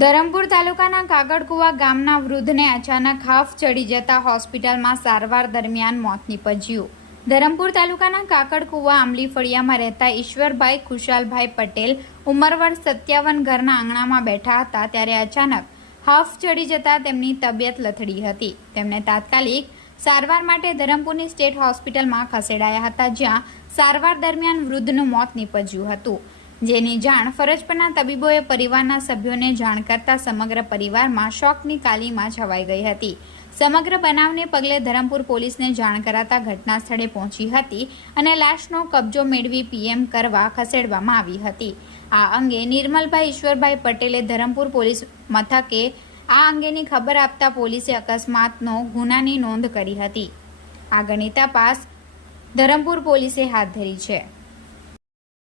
ધરમપુર તાલુકાના કાગડકુવા ગામના વૃદ્ધને અચાનક હાફ ચડી જતા હોસ્પિટલમાં સારવાર દરમિયાન મોત નીપજ્યું. ધરમપુર તાલુકાના કાકડકુવા આંબલી ફળિયામાં રહેતા ઈશ્વરભાઈ ખુશાલભાઈ પટેલ ઉંમરવર સત્યાવન ઘરના આંગણામાં બેઠા હતા ત્યારે અચાનક હાફ ચડી જતા તેમની તબિયત લથડી હતી. તેમને તાત્કાલિક સારવાર માટે ધરમપુરની સ્ટેટ હોસ્પિટલમાં ખસેડાયા હતા જ્યાં સારવાર દરમિયાન વૃદ્ધનું મોત નીપજ્યું હતું. જેની જાણ ફરજ પરના તબીબોએ પરિવારના સભ્યોને જાણ કરતા સમગ્ર પરિવારમાં શોકની કાલીમાં છવાઈ ગઈ હતી. સમગ્ર બનાવને પગલે ધરમપુર પોલીસને જાણ કરાતા ઘટના સ્થળે પહોંચી હતી અને લાશનો કબજો મેળવી પીએમ કરવા ખસેડવામાં આવી હતી. આ અંગે નિર્મલભાઈ ઈશ્વરભાઈ પટેલે ધરમપુર પોલીસ મથકે આ અંગેની ખબર આપતા પોલીસે અકસ્માતનો ગુનાની નોંધ કરી હતી. આગળની તપાસ ધરમપુર પોલીસે હાથ ધરી છે.